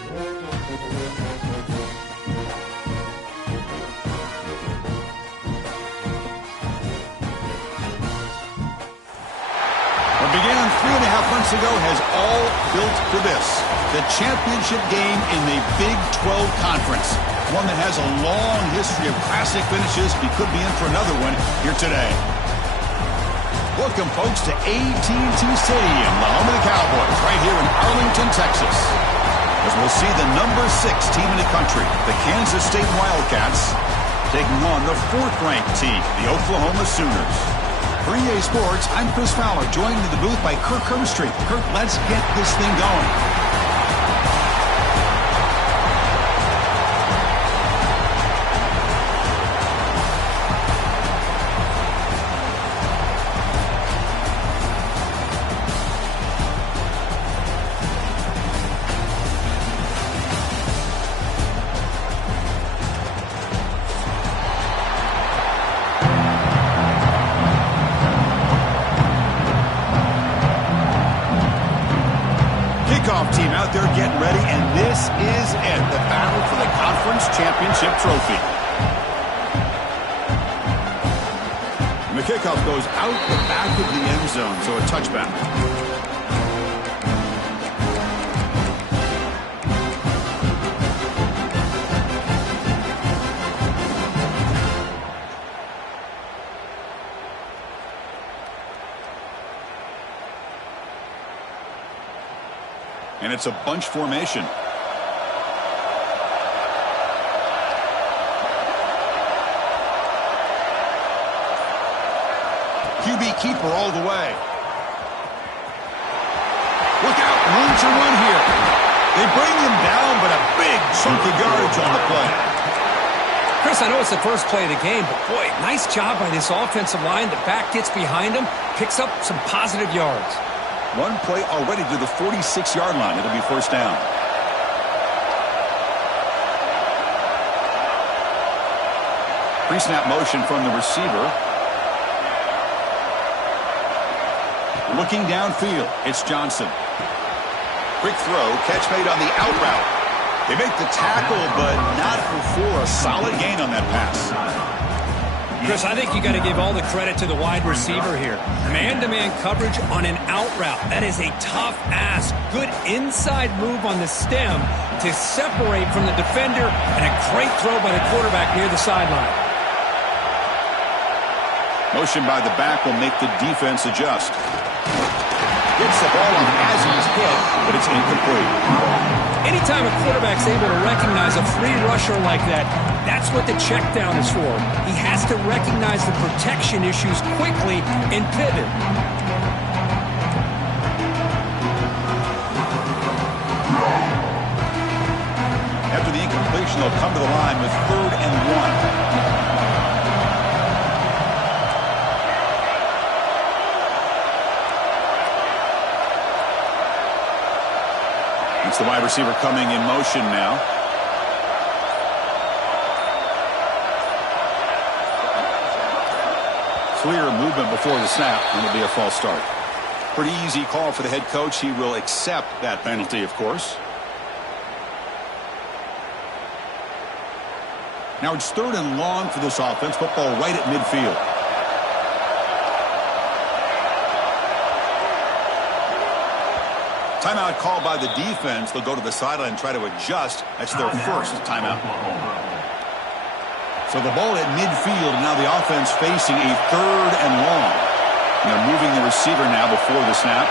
What began 3.5 months ago has all built for this. The championship game in the Big 12 Conference. One that has a long history of classic finishes. We could be in for another one here today. Welcome, folks, to AT&T Stadium, the home of the Cowboys, right here in Arlington, Texas. As we'll see the number 6 team in the country, the Kansas State Wildcats, taking on the 4th-ranked team, the Oklahoma Sooners. For EA Sports, I'm Chris Fowler, joined in the booth by Kirk Herbstreit. Kirk, let's get this thing going. Team out there getting ready, and this is it, the battle for the conference championship trophy. And the kickoff goes out the back of the end zone, so a touchback. And it's a bunch formation. QB keeper all the way. Look out, room to run here. They bring him down, but a big chunk of yardage on the play. Chris, I know it's the first play of the game, but boy, nice job by this offensive line. The back gets behind him, picks up some positive yards. One play already to the 46-yard line. It'll be first down. Pre-snap motion from the receiver. Looking downfield, it's Johnson. Quick throw, catch made on the out route. They make the tackle, but not before a solid gain on that pass. Chris, I think you got to give all the credit to the wide receiver here. Man-to-man coverage on an out route. That is a tough ask. Good inside move on the stem to separate from the defender, and a great throw by the quarterback near the sideline. Motion by the back will make the defense adjust. Gets the ball on as he's hit, but it's incomplete. Anytime a quarterback's able to recognize a free rusher like that, that's what the check down is for. He has to recognize the protection issues quickly and pivot. After the incompletion, they'll come to the line with 3rd and 1. It's the wide receiver coming in motion now. Clear movement before the snap, and it'll be a false start. Pretty easy call for the head coach. He will accept that penalty, of course. Now it's 3rd and long for this offense. Football right at midfield. Timeout called by the defense. They'll go to the sideline and try to adjust. That's their first timeout. So the ball at midfield, and now the offense facing a 3rd and long. And they're moving the receiver now before the snap.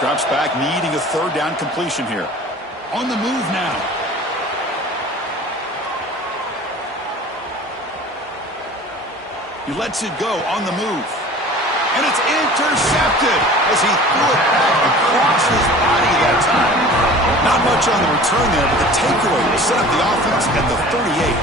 Drops back, needing a 3rd down completion here. On the move now. He lets it go on the move. And it's intercepted as he threw it back across his body that time. Not much on the return there, but the takeaway will set up the offense at the 38.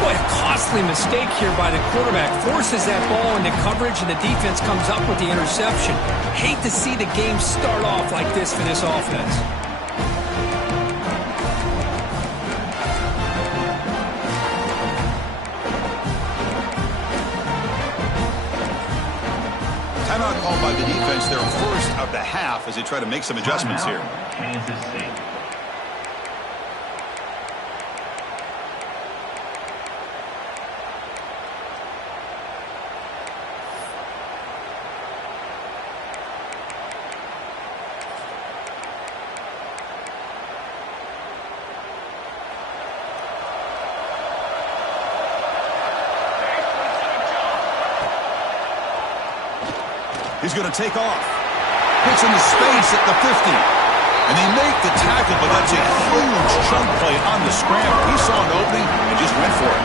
Boy, a costly mistake here by the quarterback. Forces that ball into coverage, and the defense comes up with the interception. Hate to see the game start off like this for this offense. the defense their first of the half as they try to make some adjustments here. Kansas State. He's going to take off. Hits into space at the 50. And they make the tackle, but that's a huge chunk play on the scramble. He saw an opening and just went for it.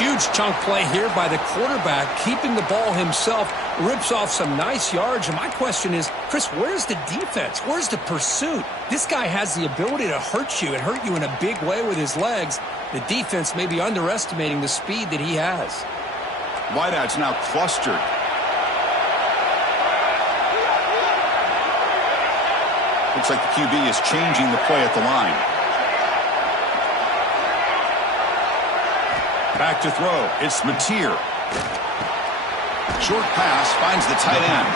Huge chunk play here by the quarterback, keeping the ball himself, rips off some nice yards. And my question is, Chris, where's the defense? Where's the pursuit? This guy has the ability to hurt you and hurt you in a big way with his legs. The defense may be underestimating the speed that he has. Wideouts now clustered. Looks like the QB is changing the play at the line. Back to throw. It's Mateer. Short pass finds the tight end.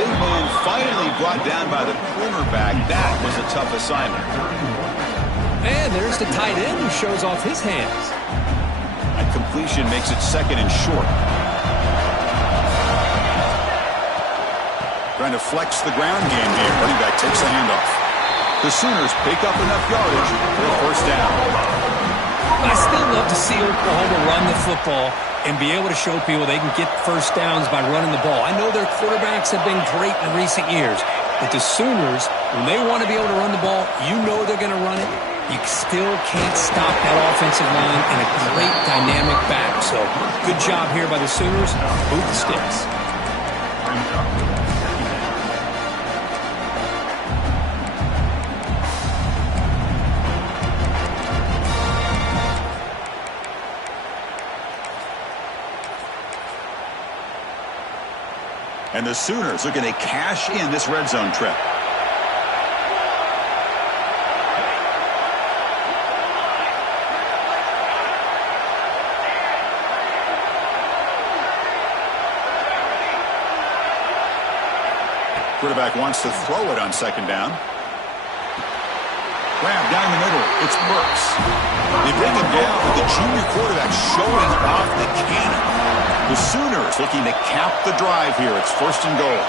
Big man finally brought down by the cornerback. That was a tough assignment. And there's the tight end who shows off his hands. That completion makes it second and short. Trying to flex the ground game here. Running back takes the handoff. The Sooners pick up enough yardage for a first down. I still love to see Oklahoma run the football and be able to show people they can get first downs by running the ball. I know their quarterbacks have been great in recent years, but the Sooners, when they want to be able to run the ball, you know they're going to run it. You still can't stop that offensive line and a great dynamic back. So good job here by the Sooners. Move the sticks. And the Sooners are going to cash in this red zone trip. Quarterback wants to throw it on second down. Grab down the middle. It's Burks. They bring him down with the junior quarterback showing off the cannon. The Sooners looking to cap the drive here. It's first and goal.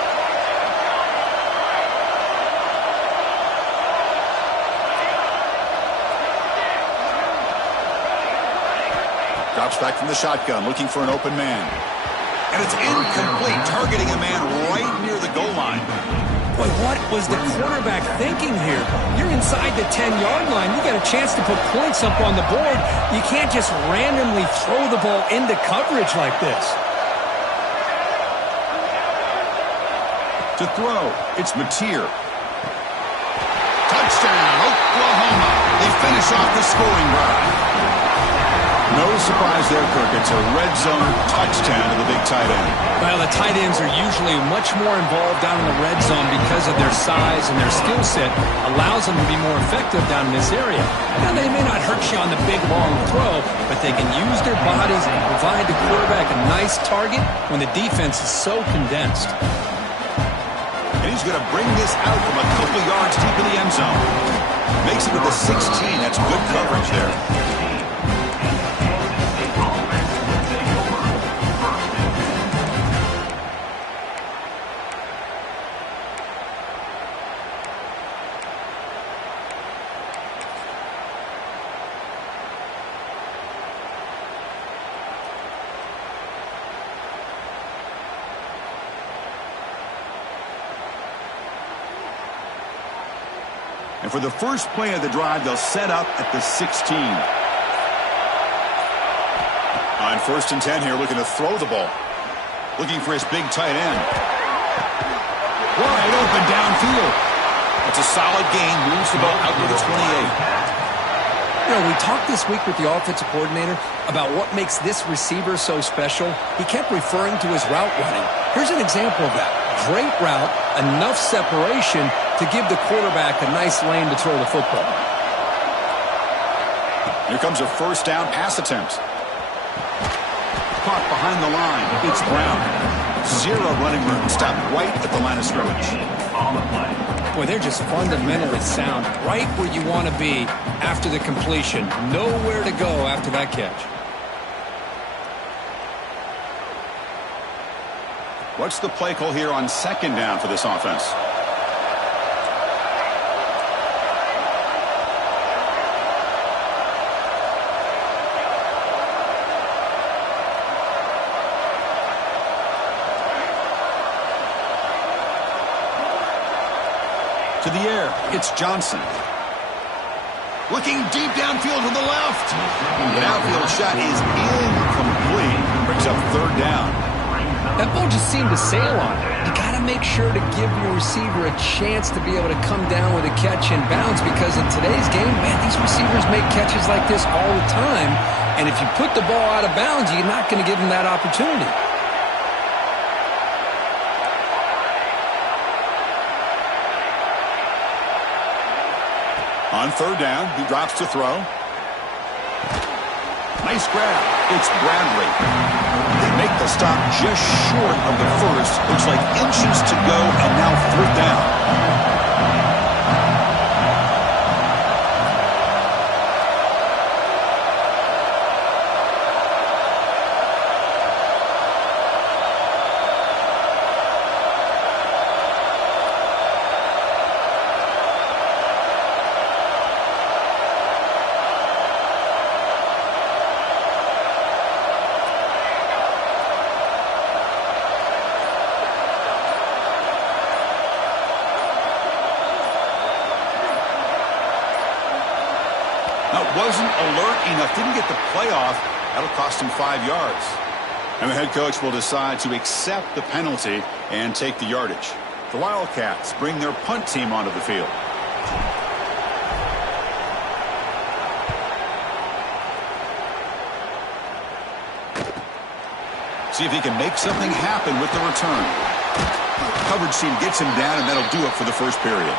Drops back from the shotgun, looking for an open man. And it's incomplete, targeting a man right near the goal line. Boy, what was the quarterback thinking here? You're inside the 10-yard line. You got a chance to put points up on the board. You can't just randomly throw the ball into coverage like this. To throw, it's Mateer. Touchdown, Oklahoma. They finish off the scoring drive. No surprise there, Kirk. It's a red zone touchdown to the big tight end. Well, the tight ends are usually much more involved down in the red zone because of their size and their skill set allows them to be more effective down in this area. Now, they may not hurt you on the big, long throw, but they can use their bodies and provide the quarterback a nice target when the defense is so condensed. And he's going to bring this out from a couple yards deep in the end zone. Makes it to the 16. That's good coverage there. And for the first play of the drive, they'll set up at the 16. On first and 10 here, looking to throw the ball. Looking for his big tight end. Wide open downfield. That's a solid gain. Moves the ball out to the 28. You know, we talked this week with the offensive coordinator about what makes this receiver so special. He kept referring to his route running. Here's an example of that. Great route, enough separation to give the quarterback a nice lane to throw the football. Here comes a first down pass attempt. Caught behind the line. It's Brown. Zero running room. Stop right at the line of scrimmage. Boy, they're just fundamentally sound. Right where you want to be after the completion. Nowhere to go after that catch. What's the play call here on second down for this offense? To the air, it's Johnson. Looking deep downfield to the left. The outfield shot is incomplete. Brings up third down. That ball just seemed to sail on it. You got to make sure to give your receiver a chance to be able to come down with a catch and bounce, because in today's game, man, these receivers make catches like this all the time. And if you put the ball out of bounds, you're not going to give them that opportunity. On third down, he drops to throw. Nice grab. It's Bradley. They make the stop just short of the first. Looks like inches to go, and now fourth down. Wasn't alert enough, didn't get the play off. That'll cost him 5 yards. And the head coach will decide to accept the penalty and take the yardage. The Wildcats bring their punt team onto the field. See if he can make something happen with the return. Coverage team gets him down, and that'll do it for the first period.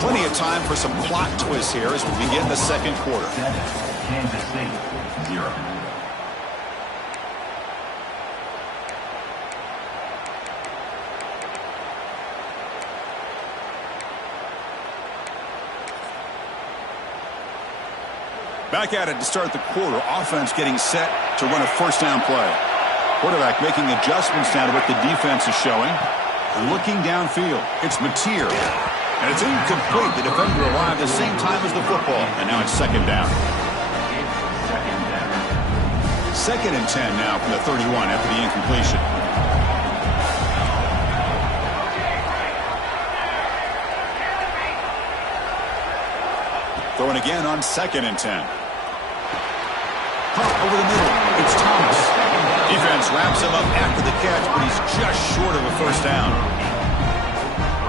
Plenty of time for some plot twists here as we begin the second quarter. Kansas State, 0. Back at it to start the quarter. Offense getting set to run a first down play. Quarterback making adjustments now to what the defense is showing. Looking downfield. It's Mateer. And it's incomplete. The defender arrived the same time as the football. And now it's second down. Second and 10 now from the 31 after the incompletion. Throwing again on second and 10. Pump over the middle. It's Thomas. Defense wraps him up after the catch, but he's just short of a first down.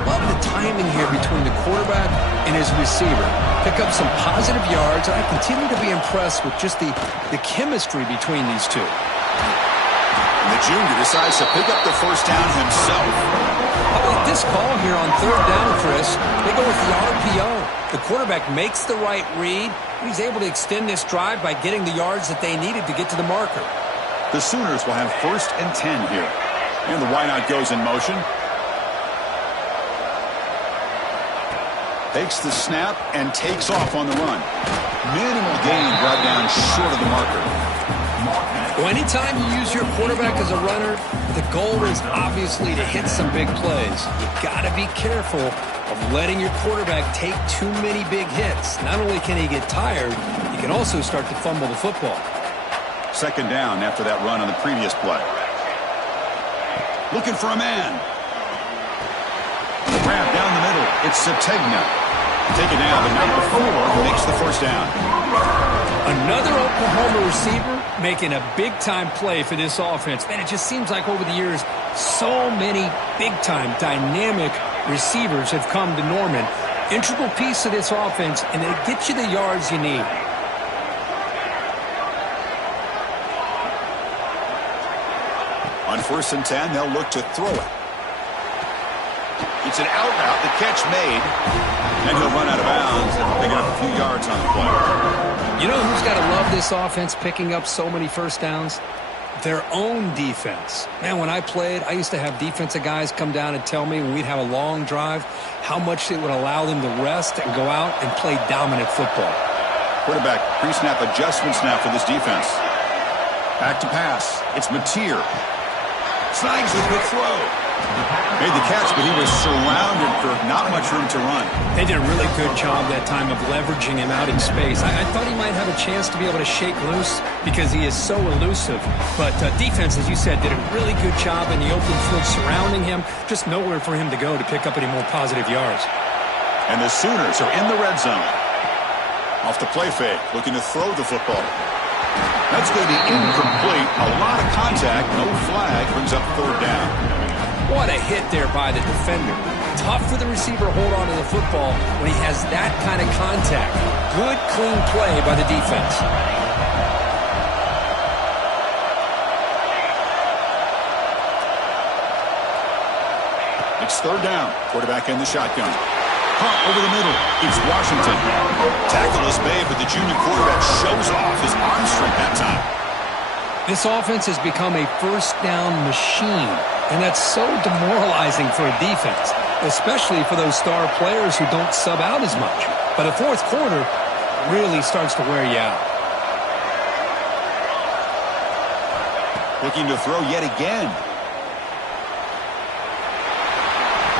Love the timing here between the quarterback and his receiver. Pick up some positive yards, and I continue to be impressed with just the chemistry between these two. And the junior decides to pick up the first down himself. How about this call here on third down, Chris? They go with the RPO. The quarterback makes the right read. He's able to extend this drive by getting the yards that they needed to get to the marker. The Sooners will have first and 10 here. And the wideout goes in motion. Takes the snap and takes off on the run. Minimal gain brought down short of the marker. Well, anytime you use your quarterback as a runner, the goal is obviously to hit some big plays. You got to be careful of letting your quarterback take too many big hits. Not only can he get tired, he can also start to fumble the football. Second down after that run on the previous play. Looking for a man. Grab down the middle. It's Sategna. Taken down, but not before makes the first down. Another Oklahoma receiver making a big-time play for this offense. Man, it just seems like over the years, so many big-time, dynamic receivers have come to Norman. Integral piece of this offense, and they get you the yards you need. On first and 10, they'll look to throw it. It's an out route, the catch made, and he'll run out of bounds, picking up a few yards on the play. You know who's got to love this offense picking up so many first downs? Their own defense. Man, when I played, I used to have defensive guys come down and tell me when we'd have a long drive how much it would allow them to rest and go out and play dominant football. Quarterback pre-snap adjustments now for this defense. Back to pass. It's Mateer. Snags the quick throw. Made the catch, but he was surrounded for not much room to run. They did a really good job that time of leveraging him out in space. I thought he might have a chance to be able to shake loose because he is so elusive. But defense, as you said, did a really good job in the open field surrounding him. Just nowhere for him to go to pick up any more positive yards. And the Sooners are in the red zone. Off the play fake, looking to throw the football. That's going to be incomplete. A lot of contact, no flag, brings up third down. What a hit there by the defender. Tough for the receiver to hold on to the football when he has that kind of contact. Good, clean play by the defense. It's third down. Quarterback in the shotgun. Pump over the middle. It's Washington. Tackle is made, but the junior quarterback shows off his arm strength that time. This offense has become a first down machine, and that's so demoralizing for a defense, especially for those star players who don't sub out as much. But the fourth quarter really starts to wear you out. Looking to throw yet again.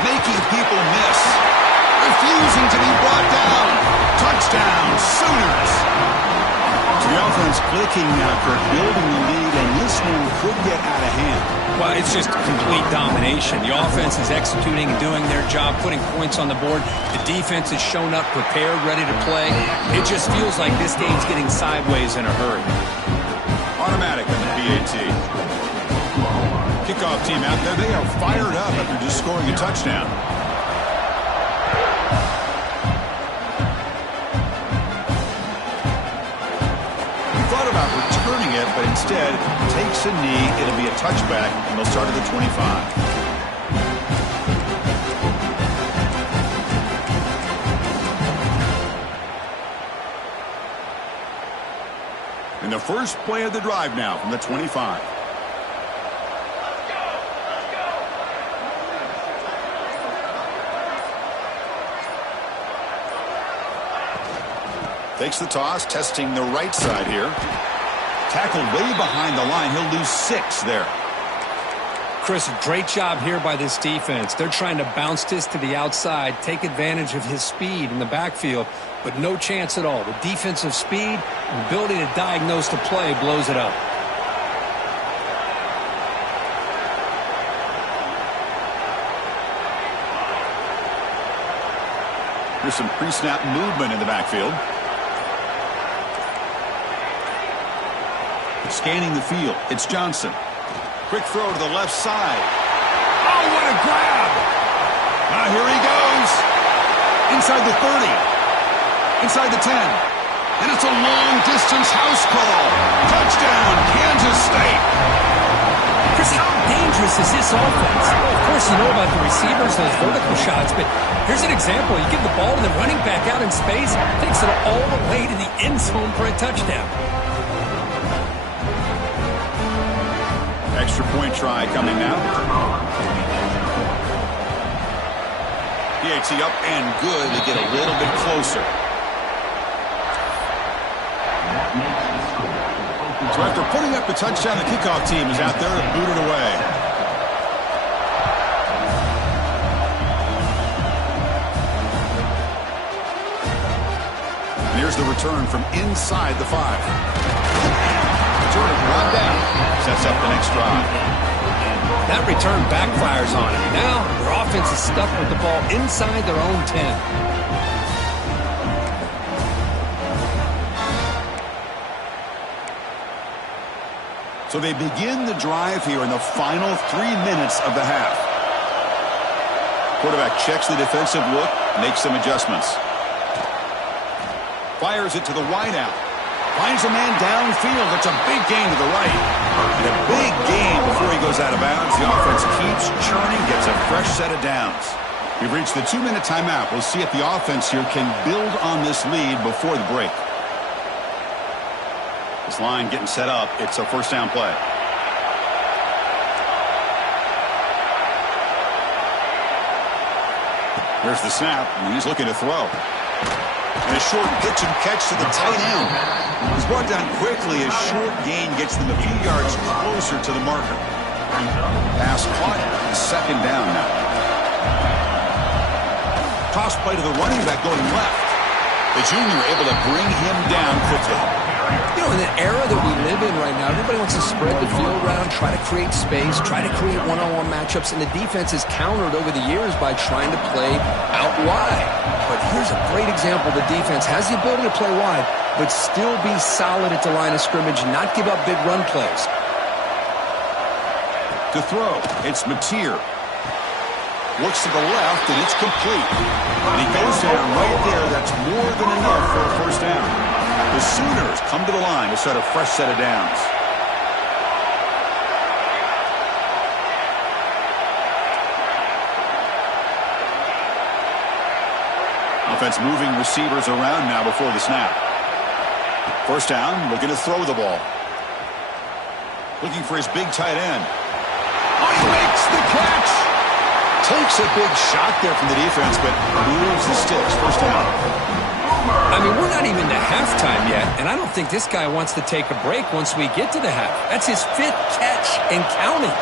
Making people miss. Refusing to be brought down. Touchdown, Sooners. So the offense clicking now for building the lead, and this one could get out of hand. Well, it's just complete domination. The offense is executing and doing their job, putting points on the board. The defense has shown up prepared, ready to play. It just feels like this game's getting sideways in a hurry. Automatic on the PAT. Kickoff team out there. They are fired up after just scoring a touchdown. Thought about returning it, but instead takes a knee. It'll be a touchback, and they'll start at the 25. And the first play of the drive now from the 25. Takes the toss, testing the right side here. Tackled way behind the line. He'll lose 6 there. Chris, great job here by this defense. They're trying to bounce this to the outside, take advantage of his speed in the backfield, but no chance at all. The defensive speed and ability to diagnose the play blows it up. There's some pre-snap movement in the backfield. Scanning the field. It's Johnson. Quick throw to the left side. Oh, what a grab! Now here he goes. Inside the 30. Inside the 10. And it's a long-distance house call. Touchdown, Kansas State. Chris, how dangerous is this offense? Well, of course, you know about the receivers, those vertical shots, but here's an example. You give the ball to the running back out in space, takes it all the way to the end zone for a touchdown. Extra point try coming now. PAT up and good to get a little bit closer. So after putting up the touchdown, the kickoff team is out there to boot it away. And here's the return from inside the 5. Jordan brought down. Sets up the next drive. That return backfires on him. Now their offense is stuck with the ball inside their own 10. So they begin the drive here in the final 3 minutes of the half. Quarterback checks the defensive look, makes some adjustments. Fires it to the wideout. Finds a man downfield. It's a big gain to the right. And a big gain before he goes out of bounds. The offense keeps churning, gets a fresh set of downs. We've reached the 2-minute timeout. We'll see if the offense here can build on this lead before the break. This line getting set up. It's a first down play. Here's the snap, and he's looking to throw. And a short pitch and catch to the tight end. He's brought down quickly. A short gain gets them a few yards closer to the marker. Pass caught. Second down now. Toss play to the running back going left. The junior able to bring him down quickly. You know, in the era that we live in right now, everybody wants to spread the field around, try to create space, try to create one-on-one matchups, and the defense is countered over the years by trying to play out wide. But here's a great example. The defense has the ability to play wide, but still be solid at the line of scrimmage, not give up big run plays. To throw, it's Mateer. Looks to the left, and it's complete. And he goes down right there. That's more than enough for a first down. The Sooners come to the line to start a fresh set of downs. Offense moving receivers around now before the snap. First down, looking to throw the ball. Looking for his big tight end. Oh, he makes the catch! Takes a big shot there from the defense, but moves the sticks. First down. I mean, we're not even to halftime yet, and I don't think this guy wants to take a break once we get to the half. That's his 5th catch and counting.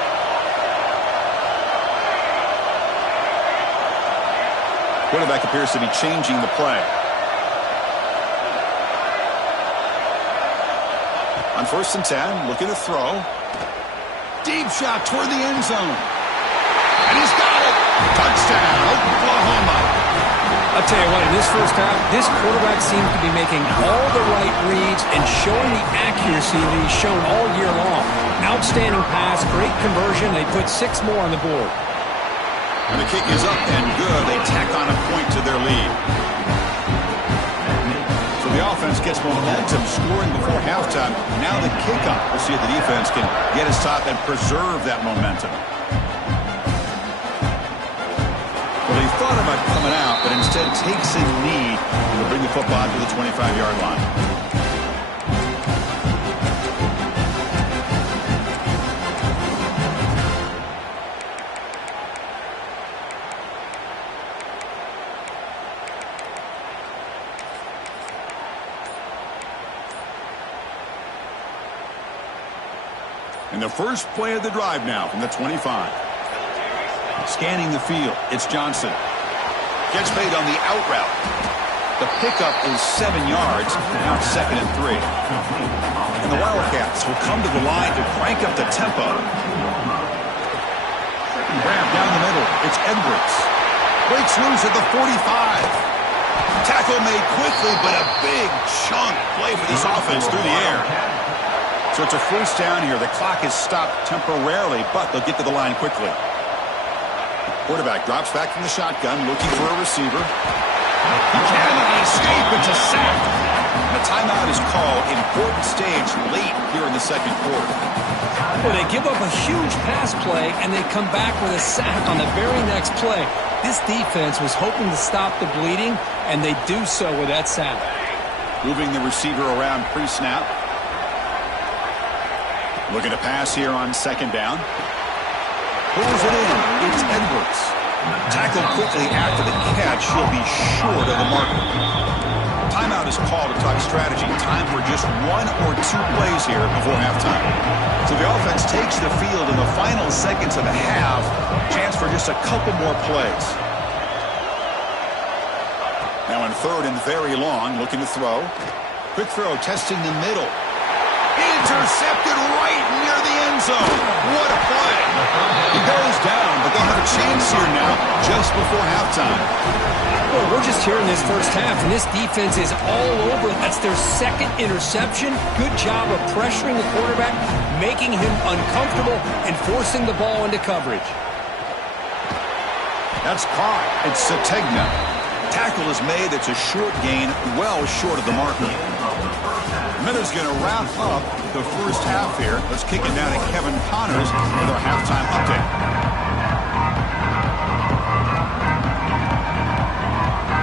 Quarterback appears to be changing the play. On 1st and 10, looking to throw. Deep shot toward the end zone. And he's got it. Touchdown, Oklahoma. I'll tell you what, in this first half, this quarterback seems to be making all the right reads and showing the accuracy that he's shown all year long. Outstanding pass, great conversion. They put 6 more on the board. And the kick is up and good. They tack on a point to their lead. So the offense gets momentum, scoring before halftime. Now the kickoff. We'll see if the defense can get his top and preserve that momentum. Well, he thought about coming out, but instead takes a knee to bring the football to the 25-yard line. In the first play of the drive now from the 25. Scanning the field, it's Johnson. Gets made on the out route. The pickup is 7 yards, now 2nd and 3. And the Wildcats will come to the line to crank up the tempo. Grab down the middle, it's Edwards. Breaks loose at the 45. Tackle made quickly, but a big chunk play for this offense through the air. So it's a first down here. The clock is stopped temporarily, but they'll get to the line quickly. Quarterback drops back from the shotgun, looking for a receiver. He can escape. It's a sack. The timeout is called. Important stage late here in the second quarter. Well, they give up a huge pass play, and they come back with a sack on the very next play. This defense was hoping to stop the bleeding, and they do so with that sack. Moving the receiver around pre-snap. Looking to pass here on 2nd down. Pulls it in. It's Edwards. Tackled quickly after the catch. He'll be short of the marker. Timeout is called to talk strategy. Time for just 1 or 2 plays here before halftime. So the offense takes the field in the final seconds of the half. Chance for just a couple more plays. Now on 3rd and very long, looking to throw. Quick throw, testing the middle. Intercepted right near the end zone. What a play. He goes down, but they'll have a chance here now just before halftime. Well, we're just here in this first half, and this defense is all over. That's their 2nd interception. Good job of pressuring the quarterback, making him uncomfortable, and forcing the ball into coverage. That's caught. It's Sategna. Tackle is made. It's a short gain, well short of the marker. Miller's going to wrap up the first half here. Let's kick it down to Kevin Connors with our halftime update.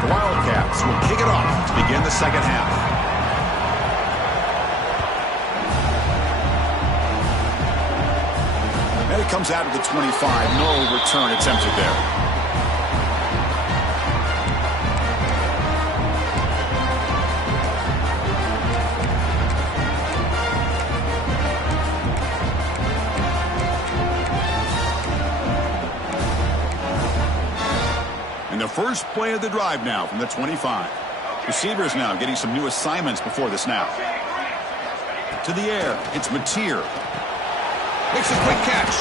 The Wildcats will kick it off to begin the second half. comes out of the 25. No return attempted there. The first play of the drive now from the 25. Receivers now getting some new assignments before the snap. To the air, it's Mateer. Makes a quick catch.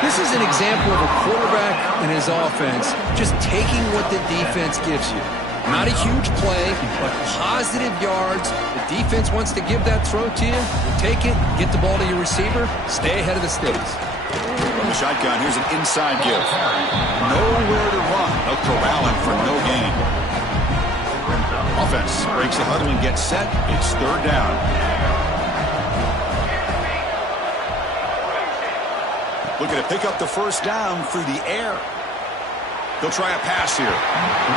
This is an example of a quarterback and his offense just taking what the defense gives you. Not a huge play, but positive yards. The defense wants to give that throw to you. You take it, get the ball to your receiver, stay ahead of the sticks. From the shotgun, here's an inside give. Nowhere to run. They'll corral him for no gain. Offense breaks the huddle and gets set. It's third down. Looking to pick up the first down through the air. They'll try a pass here.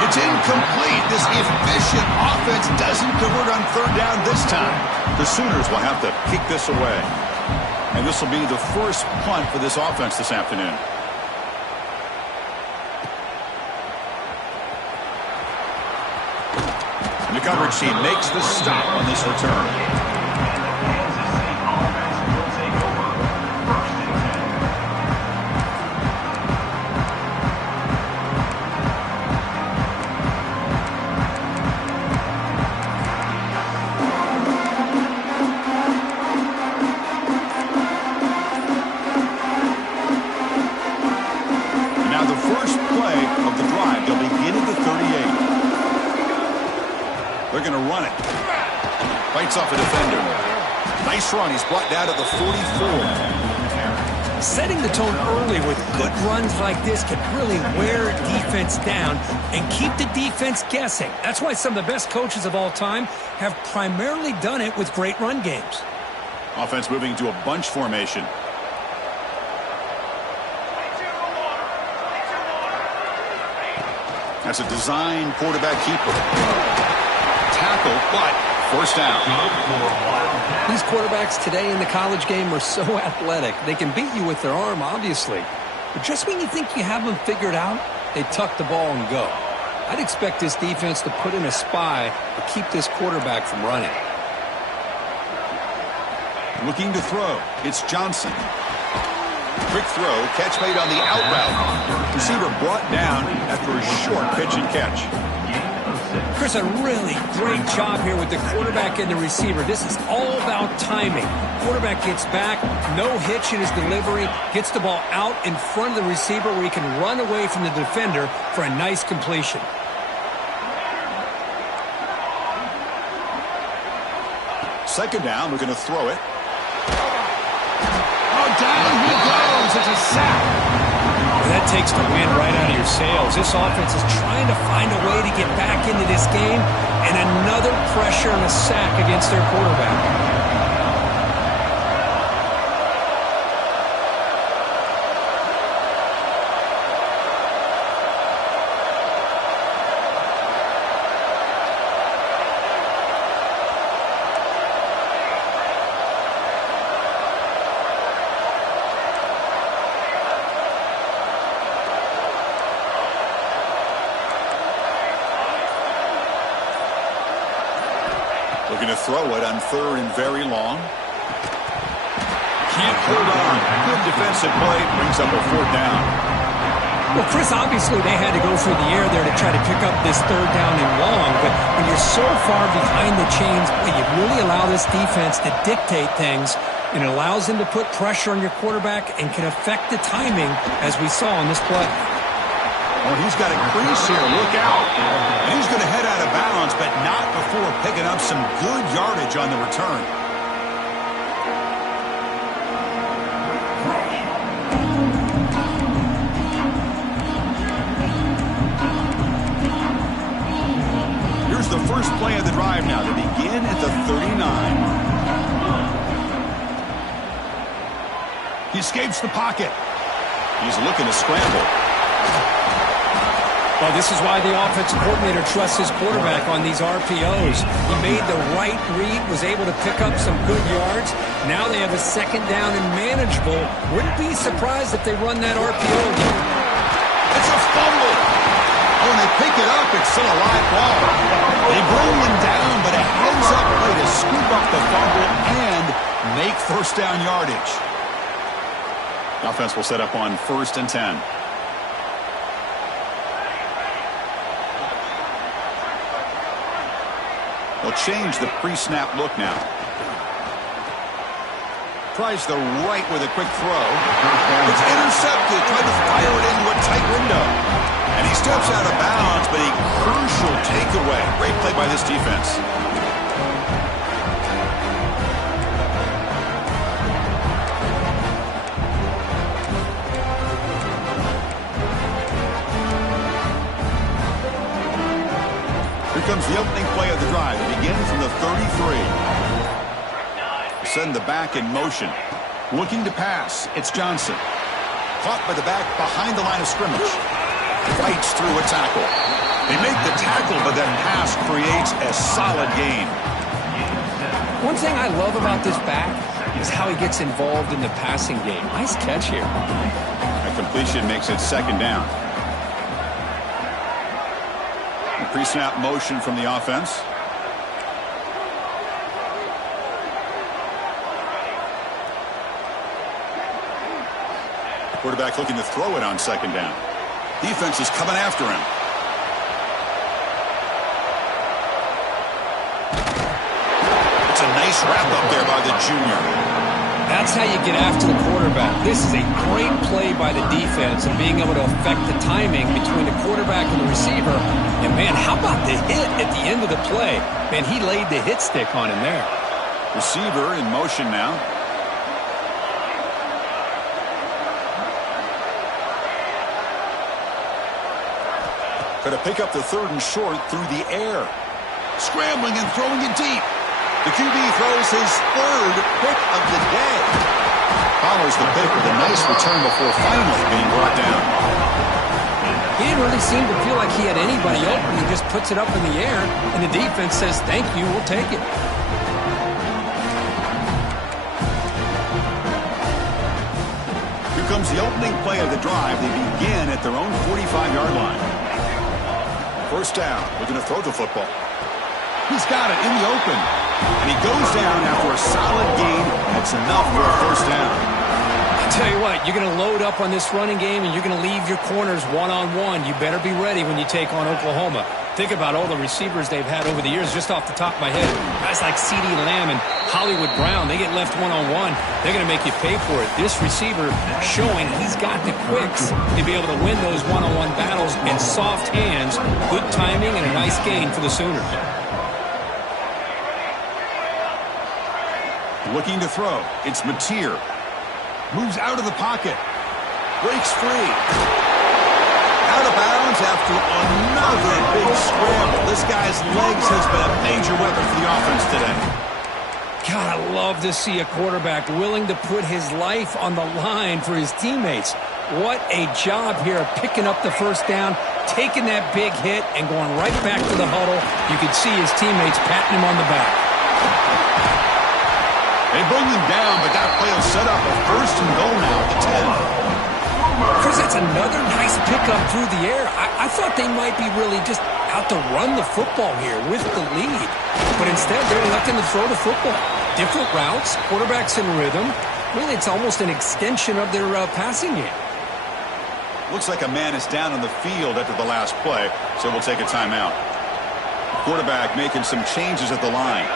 It's incomplete. This efficient offense doesn't convert on third down this time. The Sooners will have to kick this away. And this will be the first punt for this offense this afternoon. And the coverage team makes the stop on this return. They're going to run it. Bites off a defender. Nice run. He's brought down to the 44. Setting the tone early with good runs like this can really wear defense down and keep the defense guessing. That's why some of the best coaches of all time have primarily done it with great run games. Offense moving to a bunch formation. That's a design quarterback keeper. Tackle, but first down. These quarterbacks today in the college game are so athletic. They can beat you with their arm, obviously. But just when you think you have them figured out, they tuck the ball and go. I'd expect this defense to put in a spy to keep this quarterback from running. Looking to throw. It's Johnson. Quick throw. Catch made on the out route. Receiver brought down after a short pitch and catch. Chris, a really great job here with the quarterback and the receiver. This is all about timing. Quarterback gets back, no hitch in his delivery, gets the ball out in front of the receiver where he can run away from the defender for a nice completion. Second down, we're going to throw it. Oh, down he goes. It's a sack. That takes the wind right out of your sails. This offense is trying to find a way to get back into this game, and another pressure and a sack against their quarterback. Looking to throw it on third and very long. Can't hold on. Good defensive play. Brings up a fourth down. Well, Chris, obviously they had to go through the air there to try to pick up this third down and long. But when you're so far behind the chains, you really allow this defense to dictate things. And it allows them to put pressure on your quarterback and can affect the timing, as we saw on this play. Well, he's got a crease here. Look out. And he's going to head out of bounds, but not before picking up some good yardage on the return. Here's the first play of the drive now. They begin at the 39. He escapes the pocket. He's looking to scramble. Well, this is why the offensive coordinator trusts his quarterback on these RPOs. He made the right read, was able to pick up some good yards. Now they have a second down and manageable. Wouldn't be surprised if they run that RPO again. It's a fumble. Oh, and they pick it up. It's still a live ball. They bring him down, but a heads-up play to scoop up the fumble and make first down yardage. The offense will set up on 1st and 10. They'll change the pre-snap look now. Tries the right with a quick throw. It's intercepted. Trying to fire it into a tight window. And he steps out of bounds, but a crucial takeaway. Great play by this defense. Here comes the opening play of the drive. It begins from the 33. Send the back in motion. Looking to pass. It's Johnson. Caught by the back behind the line of scrimmage. Fights through a tackle. They make the tackle, but that pass creates a solid gain. One thing I love about this back is how he gets involved in the passing game. Nice catch here. A completion makes it second down. Pre-snap motion from the offense. Quarterback looking to throw it on second down. Defense is coming after him. It's a nice wrap up there by the junior. That's how you get after the quarterback. This is a great play by the defense and being able to affect the timing between the quarterback and the receiver. And, man, how about the hit at the end of the play? Man, he laid the hit stick on him there. Receiver in motion now. Try to pick up the 3rd and short through the air. Scrambling and throwing it deep. The QB throws his 3rd pick of the day. Follows the pick with a nice return before finally being brought down. He didn't really seem to feel like he had anybody open. He just puts it up in the air, and the defense says, thank you, we'll take it. Here comes the opening play of the drive. They begin at their own 45-yard line. First down, looking to throw the football. He's got it in the open. And he goes down after a solid gain. That's enough for a first down. I tell you what, you're going to load up on this running game, and you're going to leave your corners one-on-one. You better be ready when you take on Oklahoma. Think about all the receivers they've had over the years, just off the top of my head. Guys like CeeDee Lamb and Hollywood Brown, they get left one-on-one. They're going to make you pay for it. This receiver showing he's got the quicks to be able to win those one-on-one battles in soft hands. Good timing and a nice gain for the Sooners. Looking to throw. It's Mateer. Moves out of the pocket. Breaks free. Out of bounds after another big scramble. This guy's legs has been a major weapon for the offense today. God, I love to see a quarterback willing to put his life on the line for his teammates. What a job here of picking up the first down, taking that big hit, and going right back to the huddle. You could see his teammates patting him on the back. They bring them down, but that play will set up a first and goal now at the 10. Chris, that's another nice pickup through the air. I thought they might be really just out to run the football here with the lead. But instead, they're electing to throw the football. Different routes, quarterbacks in rhythm. Really, it's almost an extension of their passing game. Looks like a man is down on the field after the last play, so we'll take a timeout. Quarterback making some changes at the line.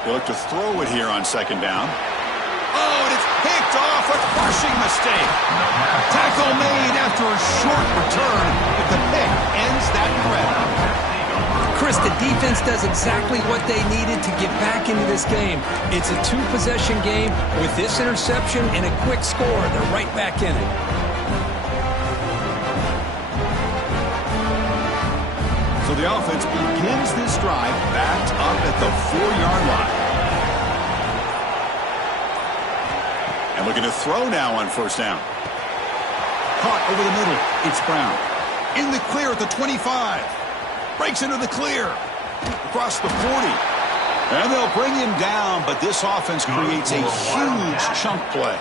They look to throw it here on second down. Oh, and it's picked off. A crushing mistake. Tackle made after a short return, but the pick ends that threat. Chris, the defense does exactly what they needed to get back into this game. It's a 2-possession game. With this interception and a quick score, they're right back in it. So the offense begins this drive backed up at the 4-yard line. And looking to throw now on first down. Caught over the middle. It's Brown. In the clear at the 25. Breaks into the clear. Across the 40. And they'll bring him down, but this offense creates a huge chunk play.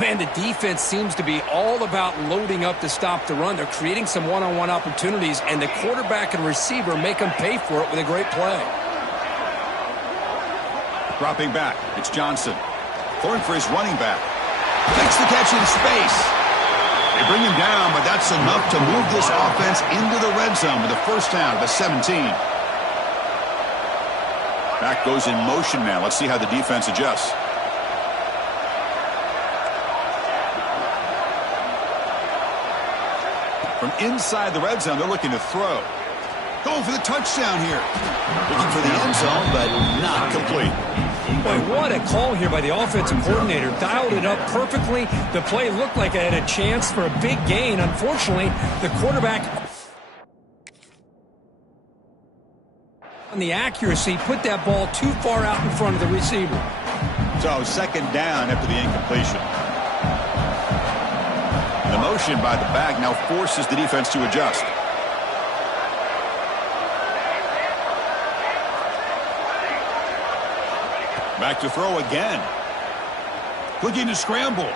Man, the defense seems to be all about loading up to stop the run. They're creating some one-on-one opportunities, and the quarterback and receiver make them pay for it with a great play. Dropping back, it's Johnson. Throwing for his running back. Makes the catch in space. They bring him down, but that's enough to move this offense into the red zone with a first down at the 17. Back goes in motion now. Let's see how the defense adjusts. From inside the red zone, they're looking to throw. Going for the touchdown here. Looking for the end zone, but not complete. Boy, what a call here by the offensive coordinator. Dialed it up perfectly. The play looked like it had a chance for a big gain. Unfortunately, the quarterback on the accuracy put that ball too far out in front of the receiver. So second down after the incompletion. The motion by the back now forces the defense to adjust. Back to throw again. Looking to scramble.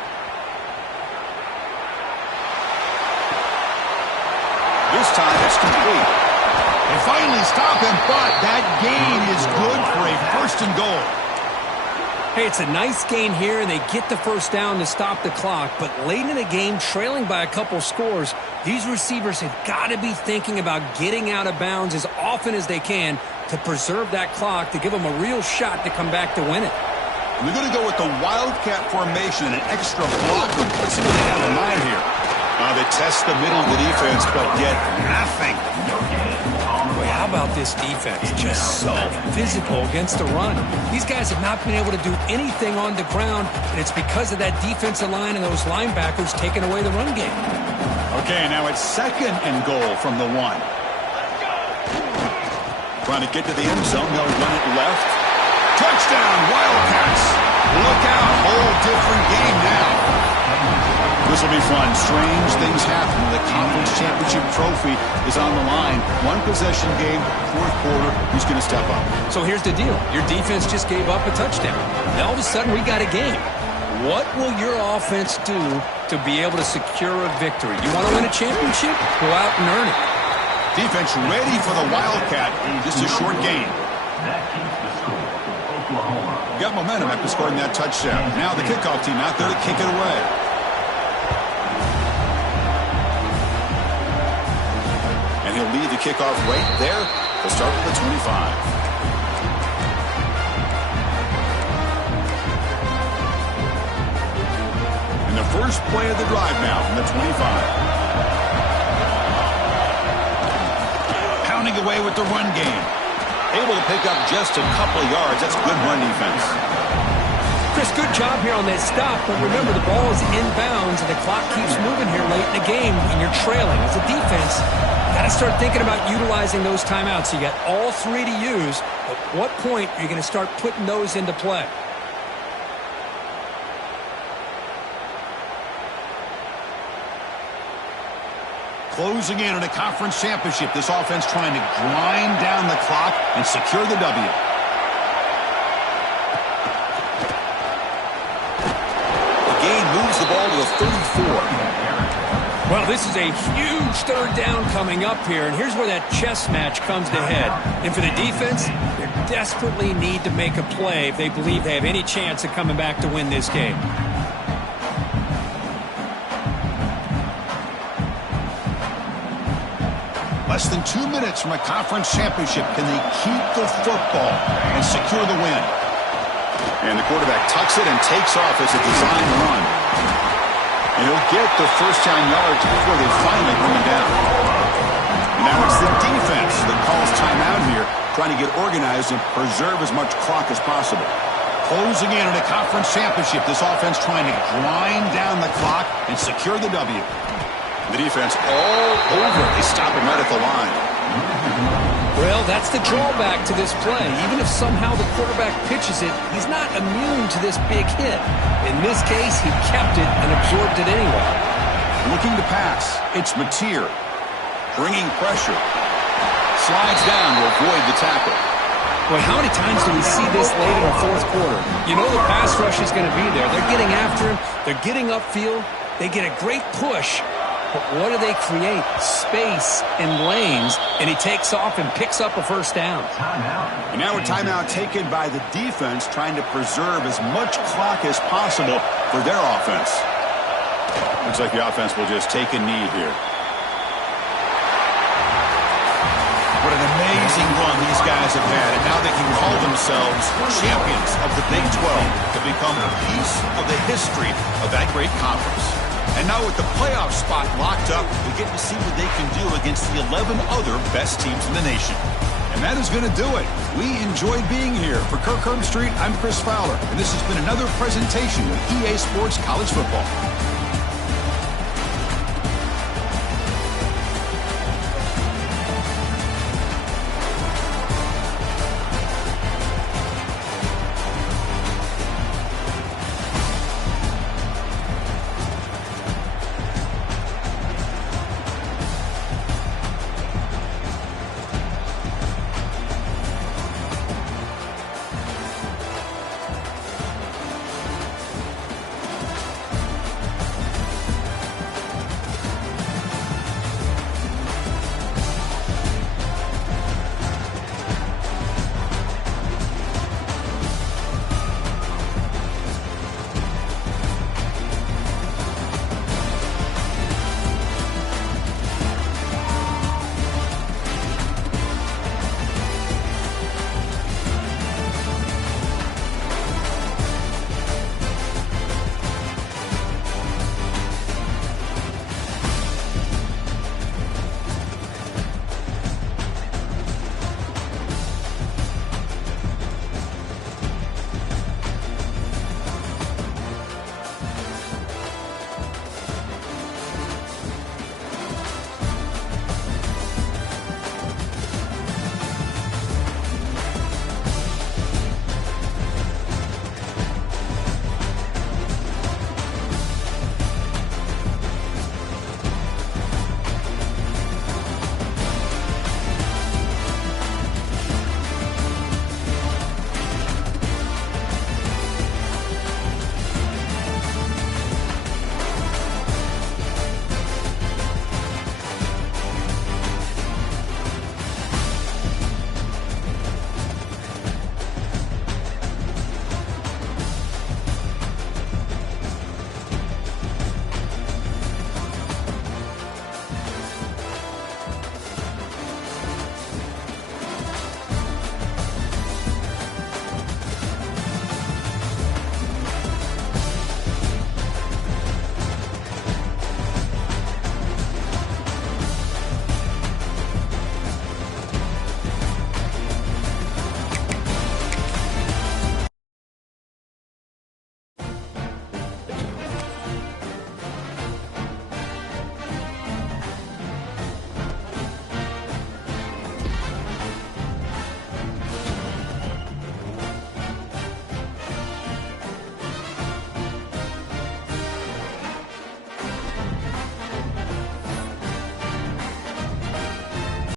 This time it's complete. They finally stop him, but that gain is good for a first and goal. Hey, it's a nice gain here, and they get the first down to stop the clock. But late in the game, trailing by a couple scores, these receivers have got to be thinking about getting out of bounds as often as they can to preserve that clock, to give them a real shot to come back to win it. We're going to go with the Wildcat formation, an extra blocker. Let's see what they have in mind here. They test the middle of the defense, but get nothing. Boy, how about this defense? Just so physical against the run. These guys have not been able to do anything on the ground, and it's because of that defensive line and those linebackers taking away the run game. Okay, now it's second and goal from the 1. Trying to get to the end zone. They'll run it left. Touchdown, Wildcats. Look out. Whole different game now. This will be fun. Strange things happen. The conference championship trophy is on the line. One possession game, fourth quarter. Who's going to step up? So here's the deal. Your defense just gave up a touchdown. Now all of a sudden we got a game. What will your offense do to be able to secure a victory? You want to win a championship? Go out and earn it. Defense ready for the Wildcat. Just a short game. That keeps the score for Oklahoma. Got momentum after scoring that touchdown. Now the kickoff team out there to kick it away. And he'll lead the kickoff right there. They'll start with the 25. And the first play of the drive now from the 25. Pounding away with the run game. Able to pick up just a couple of yards. That's good run defense. Chris, good job here on that stop, but remember the ball is inbounds and the clock keeps moving here late in the game and you're trailing. As a defense, got to start thinking about utilizing those timeouts. You got all three to use. At what point are you going to start putting those into play? Closing in on a conference championship. This offense trying to grind down the clock and secure the W. The gain moves the ball to the 34. Well, this is a huge third down coming up here, and here's where that chess match comes to head. And for the defense, they desperately need to make a play if they believe they have any chance of coming back to win this game. Less than 2 minutes from a conference championship. Can they keep the football and secure the win? And the quarterback tucks it and takes off as a design run. And he'll get the first down yards before they finally bring him down. And now it's the defense that calls timeout here, trying to get organized and preserve as much clock as possible. Closing in on a conference championship. This offense trying to grind down the clock and secure the W. The defense all over. They stop him right at the line. Well, that's the drawback to this play. Even if somehow the quarterback pitches it, he's not immune to this big hit. In this case, he kept it and absorbed it anyway. Looking to pass. It's Mateer. Bringing pressure. Slides down to avoid the tackle. Boy, how many times do we see this late in the fourth quarter? You know the pass rush is going to be there. They're getting after him. They're getting upfield. They get a great push. But what do they create? Space and lanes. And he takes off and picks up a first down. And now a timeout taken by the defense, trying to preserve as much clock as possible for their offense. Looks like the offense will just take a knee here. What an amazing run these guys have had, and now they can call themselves champions of the Big 12 to become a piece of the history of that great conference. And now with the playoff spot locked up, we get to see what they can do against the 11 other best teams in the nation. And that is going to do it. We enjoyed being here. For Kirk Street, I'm Chris Fowler, and this has been another presentation of EA Sports College Football.